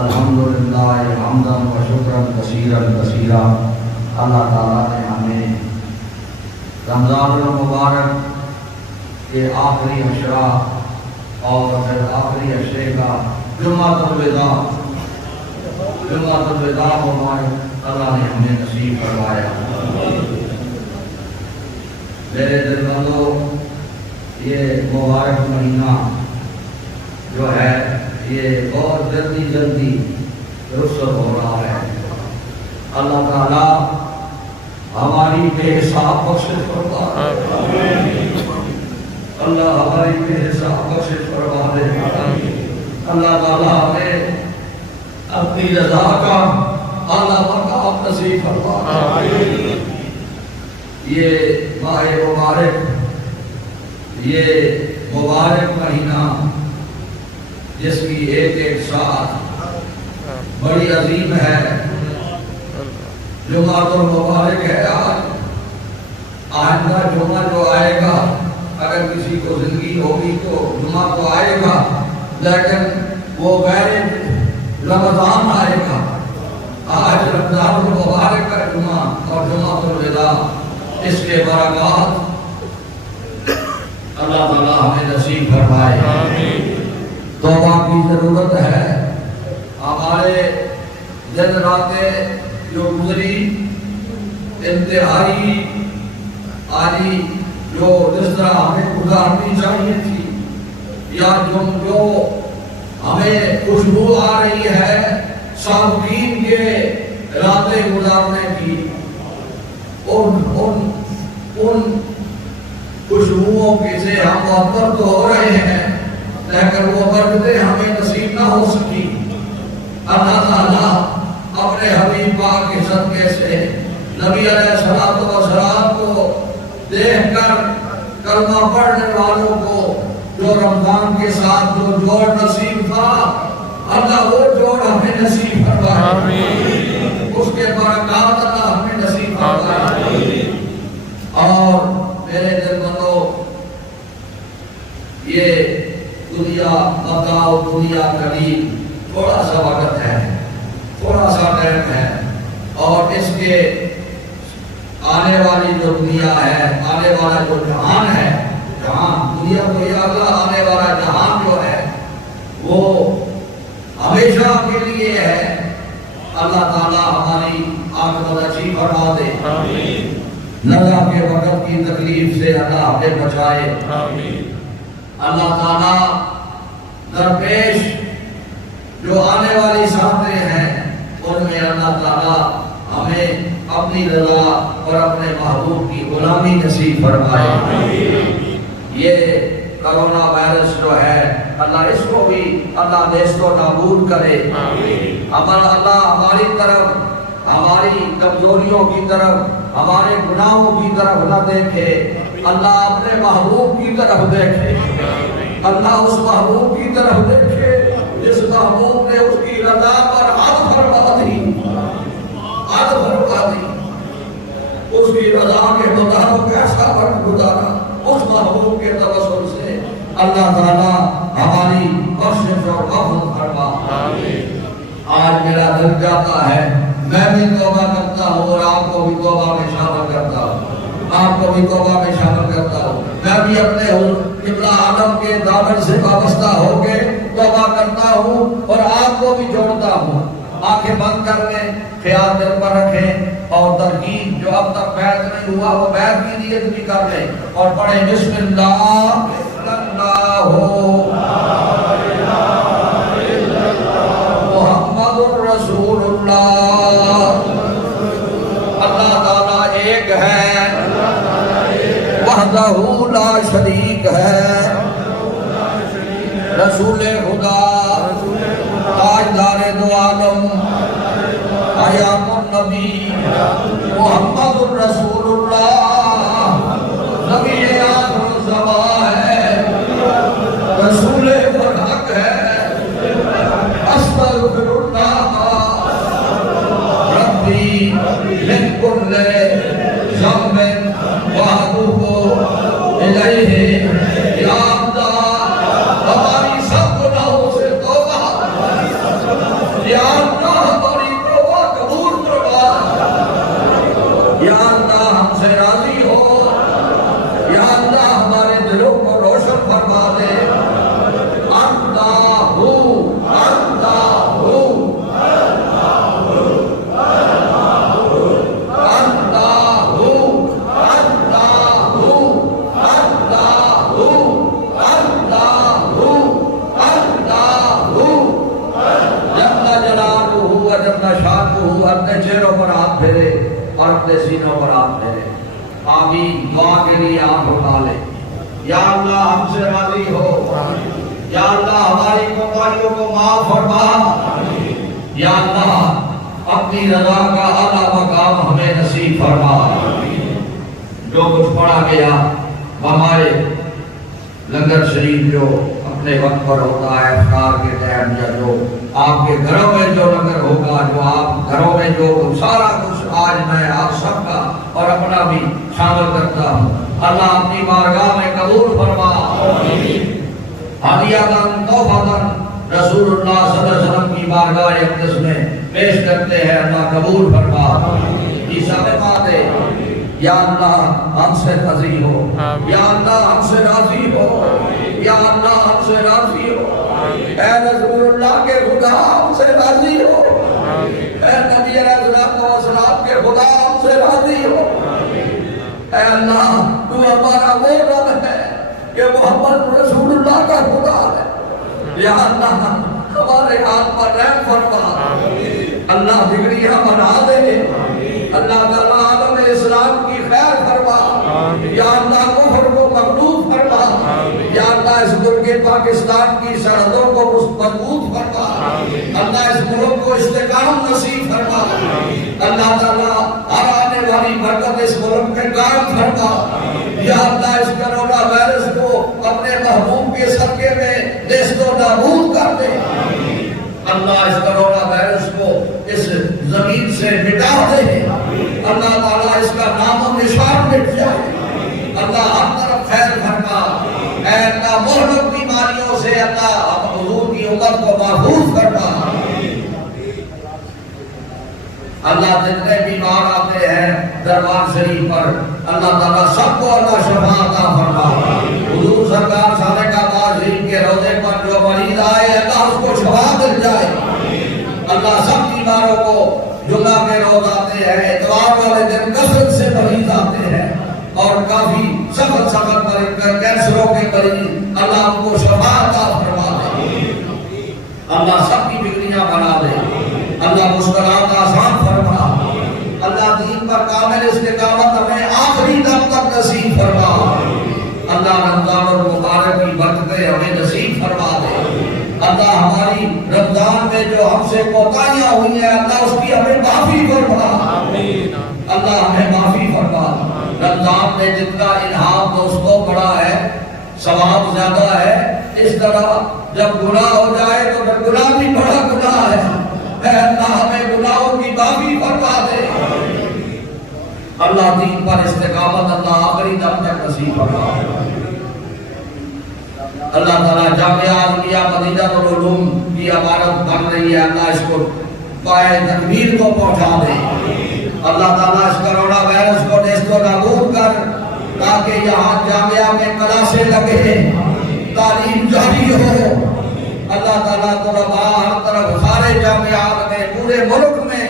الحمدللہ حمدا و شکرا کثیرا کثیرا۔ اللہ تعالیٰ نے ہمیں رمضان المبارک کے آخری عشرہ اور پھر آخری عشرے کا جمعۃ الوداع مبارک اللہ نے ہمیں نصیب کروایا۔ میرے دل بندو، یہ مبارک مہینہ جو ہے یہ بہت جلدی رخصت ہو رہا ہے۔ اللہ تعالیٰ ہماری بے حساب بخشش فرما دے، اللہ ہماری بے حساب بخشش فرما دے۔ اللہ تعالیٰ ہمیں اپنی رضا کا اعلیٰ مقام نصیب فرما دے۔ یہ ماہ مبارک، یہ مبارک مہینہ جس کی ایک ساتھ بڑی عظیم ہے، جمعۃ المبارک ہے آج۔ آئندہ جمعہ جو آئے گا، اگر کسی کو زندگی ہوگی تو جمعہ تو آئے گا، لیکن وہ غیر رمضان آئے گا۔ آج رمضان المبارک کا جمعہ اور جمعۃ الوداع، اس کے برکات اللہ تعالیٰ ہمیں نصیب فرمائے۔ توبہ کی ضرورت ہے۔ ہمارے دن راتیں جو گزری انتہائی آج جو جس طرح ہمیں گزارنی چاہیے تھی، یا جو ہمیں خوشبو آ رہی ہے سابقین کے راتیں گزارنے کی، ان خوشبوؤں کے سے ہم معطر تو ہو رہے ہیں، لیکن وہ برکتیں ہمیں نصیب نہ ہو سکی۔ اللہ تعالیٰ اپنے حبیب پاک کے صدقے سے نبی علیہ السلام کو دیکھ کر کلمہ پڑھنے والوں کو جو رمضان کے ساتھ جو جوڑ نصیب تھا، اللہ وہ جوڑ ہمیں نصیب فرمائے، اس کے برکات اللہ ہمیں نصیب فرمائے۔ اور میرے دل بندو، یہ دنیا متاع دنیا قلیل، تھوڑا سا وقت ہے، تھوڑا سا ٹائم ہے، اور اس کے آنے والی جو دنیا ہے، آنے والا جو جہان ہے، جہان دنیا کو یہ اگلا آنے والا جہان جو ہے وہ ہمیشہ کے لیے ہے۔ اللہ تعالیٰ ہماری عاقبت اچھی فرما دے، نزا کے وقت کی تکلیف سے اللہ ہمیں بچائے۔ اللہ تعالیٰ درپیش جو آنے والی ساتیں ہیں ان میں اللہ تعالیٰ ہمیں اپنی رضا اور اپنے محبوب کی غلامی نصیب فرمائے۔ یہ کرونا وائرس جو ہے اللہ اس کو بھی اللہ نیست و نابود کرے۔ اللہ ہماری طرف، ہماری کمزوریوں کی طرف، ہمارے گناہوں کی طرف نہ دیکھے، اللہ اپنے محبوب کی طرف دیکھے۔ اللہ اس محبوب کی طرف دیکھے جس محبوب نے اس کی رضا پر حد فرما دی، حد فرما دی، اس کی رضا کے مطابق ایسا وقت گزارا۔ اس محبوب کے توسل سے اللہ تعالیٰ ہماری بخشش اور مغفرت فرما۔ آج میرا دل چاہتا ہے میں بھی توبہ کرتا ہوں اور آپ کو بھی توبہ میں شامل کرتا ہوں، آپ کو بھی توبہ میں شامل کرتا ہوں۔ میں بھی اپنے قبلہ عالم کے دامن سے وابستہ ہو کے توبہ کرتا ہوں اور آپ کو بھی جوڑتا ہوں۔ آنکھیں بند کر لیں، خیال دل پر رکھیں، اور ترغیب جو اب تک بیعت نہیں ہوا وہ بیعت کی نیت بھی کر لیں اور پڑھیں بسم اللہ محمد الرسول اللہ۔ اللہ تعالیٰ ایک ہے، وحدہ لا شریک ہے، رسول خدا، تاجدار دو عالم، حیات النبی، محمد الرسول اللہ، نبی آخر الزمان ہے، رسول برحق ہے۔ استغفر اللہ ربی من کل ذنب واتوب الیہ۔ یا اللہ ہماری سب گناہوں سے توبہ، یا اللہ ہماری توبہ قبول فرما، یا اللہ ہم سے راضی ہو، یا اللہ ہمارے دلوں کو روشن فرما دے۔ اللہ ہو، اللہ ہو، اللہ ہو، اللہ ہو، اللہ ہو، اللہ ہو، اللہ ہو، اللہ ہو۔ جل جلالہ و جل شانہ اپنے چہروں پر ہاتھ پھیرے اور اپنے سینوں پر ہاتھ پھیرے۔ آمین۔ دعا کے لیے آنکھ اٹھا لے۔ یا اللہ ہم سے راضی ہو، یا اللہ ہماری کوتاہیوں کو معاف فرما، یا اللہ اپنی رضا کا اعلیٰ مقام ہمیں نصیب فرما۔ جو کچھ پڑھا گیا ہمارے لنگر شریف جو اپنے وقت پر ہوتا ہے افطار کے ٹائم، یا جو آپ کے گھروں میں جو لنگر ہوگا، جو آپ گھروں میں جو سارا کچھ آج میں آپ سب کا اور اپنا بھی شامل کرتا ہوں، اللہ اپنی بارگاہ میں قبول فرما۔ ہدیۃً تحفۃً رسول اللہ صلی اللہ علیہ وسلم کی بارگاہ اقدس میں پیش کرتے ہیں، اللہ قبول فرما۔ عیسیٰ دے یا اللہ ہم سے راضی ہو، یا اللہ ہم سے راضی ہو، یا اللہ ہم سے راضی ہو۔ اے رسول اللہ کے خدا ہم سے راضی ہو، اے نبی علیہ السلام کے خدا ہم سے راضی ہو۔ اے اللہ تو ہمارا وہ رب ہے کہ محمد رسول اللہ کا خدا ہے، یا اللہ ہمارے ہاتھ پر رحم فرما، اللہ بگڑیاں بنا دے، اللہ تعالیٰ عالم اسلام کی خیر فرما، یا اللہ کفر کو مغلوب فرما، یا اللہ اس ملک پاکستان کی سرحدوں کو مضبوط فرما، اللہ اس ملک کو استحکام نصیب فرما، اللہ تعالیٰ ہر آنے والی برکت اس ملک میں قائم فرما، یا اللہ اس کرونا وائرس کو اپنے محبوب کے صدقے میں نیست و نابود کر دے، اللہ اس کرونا وائرس کو اس زمین سے مٹا دے، اللہ تعالیٰ اس کا نام و نشان مٹ جائے، اللہ ہر طرف خیر فرما، اے اللہ مہلک بیماریوں سے اللہ حضور کی امت کو محفوظ فرما، اللہ جتنے بیمار آتے ہیں دربار شریف پر اللہ تعالیٰ سب کو اللہ شفا عطا فرما، حضور سرکار صادقہ شریف کے روضے پر جو مریض آئے اللہ اس کو شفا مل جائے، اللہ سب بیماروں کو جمعہ کے روز آتے ہیں اتوار والے دن کثرت سے مریض آتے ہیں اور کافی سخت کینسروں کے مریض اللہ ان کو شفا عطا فرما دے، اللہ سب کی بگڑیاں بنا دے، اللہ مشکلات آسان فرما، اللہ دین پر کامل استقامت ہمیں آخری دم تک نصیب فرما، اللہ رمضان اور مبارک کی برکتیں ہمیں نصیب فرما دے، اللہ ہماری رمضان میں جو ہم سے کوتاہیاں ہوئی ہیں اللہ اس کی ہمیں معافی فرما، اللہ ہمیں معافی فرما، رمضان میں جتنا انعام دوستوں بڑا ہے ثواب زیادہ ہے، اس طرح جب گناہ ہو جائے تو پھر گناہ بھی بڑا گناہ ہے، اے اللہ ہمیں گناہوں کی معافی فرما دے، اللہ دین پر استقامت اللہ آخری دم تک نصیب فرما، اللہ تعالیٰ جامعہ عالیہ مدینہ العلوم کی عمارت بن رہی ہے اللہ اس کو پائے تکمیل کو پہنچا دے، اللہ تعالیٰ اس کرونا وائرس کو نیست و نابود کر تاکہ یہاں جامعہ میں کلاسیں لگے، تعلیم جاری ہو، اللہ تعالیٰ طلباء ہر طرف سارے جامعات میں پورے ملک میں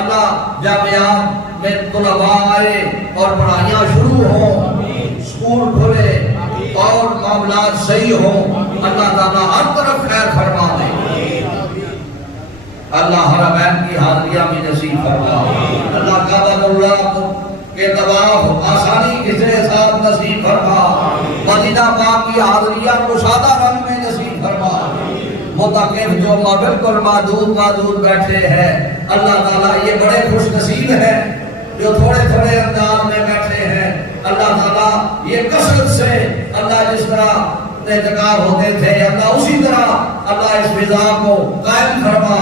اللہ جامعات میں طلباء آئے اور پڑھائیاں شروع ہوں، اسکول کھلے اور معاملات صحیح ہوں، اللہ تعالیٰ ہر طرف خیر فرما دے، اللہ حرمین کی حاضریاں بھی نصیب فرما، اللہ کعبۃ اللہ کے طواف آسانی کے ساتھ نصیب فرما، مدینہ پاک کی حاضریاں کشادہ رنگ میں نصیب فرما، متقف جو بالکل معدود بیٹھے ہیں اللہ تعالیٰ یہ بڑے خوش نصیب ہیں جو تھوڑے تھوڑے انداز میں بیٹھے ہیں، اللہ تعالیٰ یہ کثرت سے اللہ جس طرح اعتکاف ہوتے تھے اللہ اسی طرح اللہ اس نظام کو قائم فرما،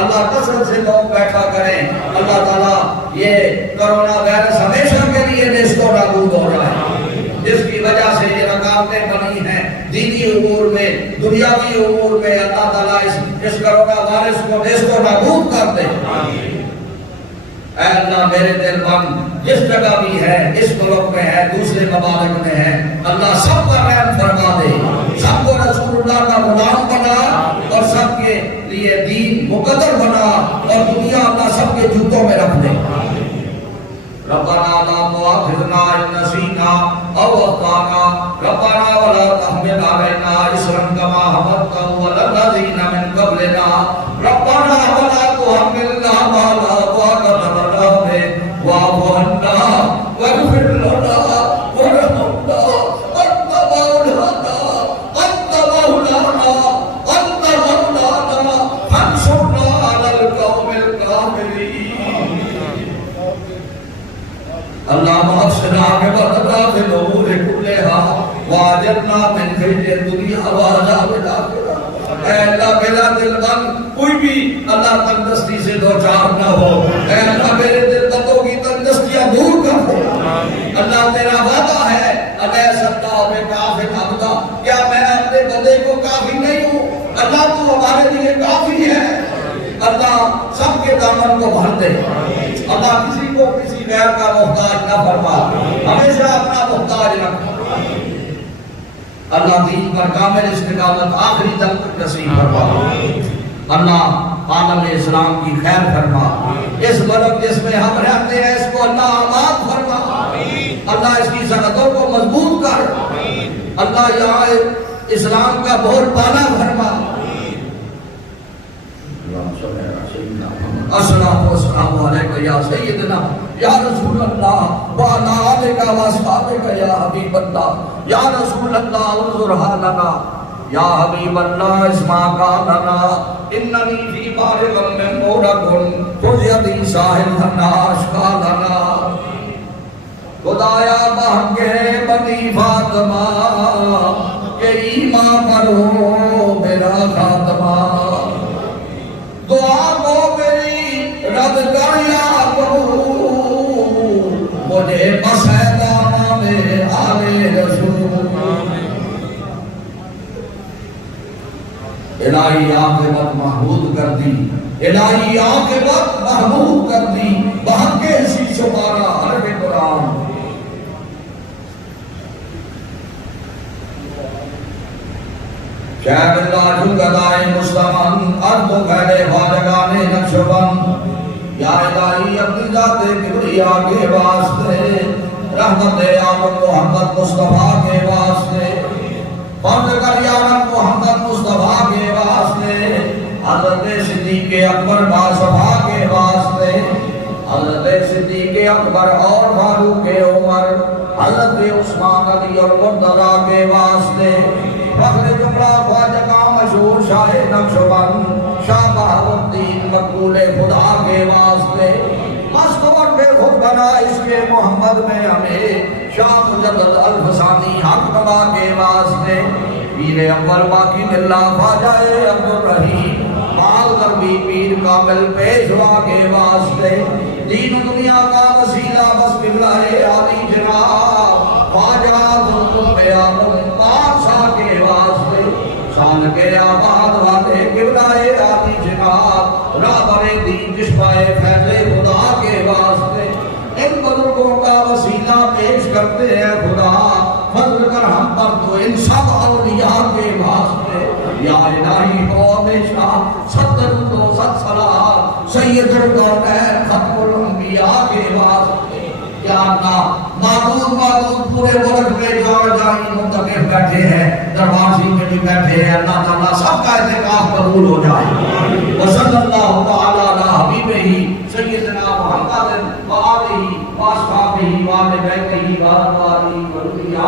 اللہ کثرت سے لوگ بیٹھا کریں، اللہ تعالیٰ یہ کرونا وائرس ہمیشہ کے لیے نیست و نابود ہو رہا ہے جس کی وجہ سے یہ رکاوٹیں بنی ہیں دینی امور میں، دنیاوی امور میں اللہ تعالیٰ اس کرونا وائرس کو نیست و نابود کر دے۔ اے اللہ میرے دل بند جس جگہ بھی ہے، اس ملک میں ہے، دوسرے ممالک میں ہے، اللہ سب پر رحم فرما دے، سب کو رسول اللہ کا غلام بنا اور سب کے لیے دین مقدر بنا اور دنیا اللہ سب کے جوتوں میں رکھ دے۔ ربنا لا تؤاخذنا إن نسينا أو أخطأنا ربنا ولا تحمل علينا إصرا كما حملته على الذين من قبلنا ربنا ولا تحملنا ما لا طاقة لنا به واعف عنا واغفر لنا وارحمنا أنت مولانا فانصرنا على القوم الكافرين۔ اللهم اغفر عاقبتنا في الامور كلها واجرنا من خزي الدنيا وعذاب الاخرہ۔ اے اللہ میرا دل بند کوئی بھی اللہ تندرستی سے دوچار نہ ہو، اے اللہ میرے دل بندوں کی تندرستیاں دور کر دے۔ اللہ تیرا وعدہ ہے الیس اللہ بکاف عبدا، کیا میں اپنے بندے کو کافی نہیں ہوں؟ اللہ تو ہمارے لیے کافی ہے۔ اللہ سب کے دامن کو بھر دے، اللہ کسی کو کسی غیر کا محتاج نہ فرما، ہمیشہ اپنا محتاج رکھ۔ اللہ دین پر کامل استقامت آخری دم تک نصیب فرما۔ اللہ عالم اسلام کی خیر فرما، اس ملک جس میں ہم رہتے ہیں اس کو اللہ آباد فرما، اللہ اس کی صنعتوں کو مضبوط کر، اللہ یہاں اسلام کا بول بالا فرما۔ السلام علیکم یا سیدنا یا رسول اللہ وعلی آلک و اصحابک یا حبیب اللہ یا رسول اللہ انظر حالنا یا حبیب اللہ اسمع قالنا اننی فی بار غم مورکن خذ یدی ساحل الناش قالنا۔ خدایا بہنگے بنی فاطمہ کہ ایمان پر ہو میرا خاتمہ، دعا کو میری رب کر یا قبول، مجھے بس ہے دامن میں آل رسول۔ الہی عاقبت محمود کر دی، الہی عاقبت محمود کر دی، بہنگے سی شمارہ حرف قرآن۔ شہر اللہ جھگدائے مستمن ارد و پھیلے خواجگانے نقشبند، یا الہی اپنی ذات کبریا کے واسطے، رحمت عالم محمد مصطفیٰ کے واسطے، فضل کر یا رب محمد مصطفیٰ کے واسطے، حضرت صدیق اکبر باصفا کے واسطے، حضرت صدیق اکبر اور فاروق عمر، حضرت عثمان علی اور مرتضیٰ کے واسطے، فخر جملہ خواجہ کا مشہور شاہ نقشبند شاہ بہاء الدین مقبول خدا کے واسطے، مستور بے خود بنا اس کے محمد میں ہمیں شاہ مجدد الفسانی حق نما کے واسطے، پیر اول باقی ملا خواجہ عبدالرحیم مال غربی پیر کامل پیشوا کے واسطے، دین و دنیا کا وسیلہ بس قبلہ عالی جناب خواجہ ذوالقرب عالم بادشاہ کے واسطے، شان کے آباد والے قبلہ عالی جناب رہبر دین چشمہ فیض خدا کے واسطے، ان بزرگوں کا وسیلہ پیش کرتے ہیں خدا، فضل کر ہم پر تو ان سب اولیاء کے واسطے، یا الہی کو ہمیشہ ستر تو ست صلاح سید القونین ختم الانبیاء کے واسطے۔ یا اللہ معبود پورے ملک میں جہاں جہاں منتقل بیٹھے ہیں، درباسی میں بھی بیٹھے ہیں، اللہ تعالیٰ سب کا اعتکاف قبول ہو جائے۔ وصلی اللہ تعالیٰ علی حبیبہ سیدنا محمد وآلہ وصحبہ وآل بیتہ وآل ذریتہ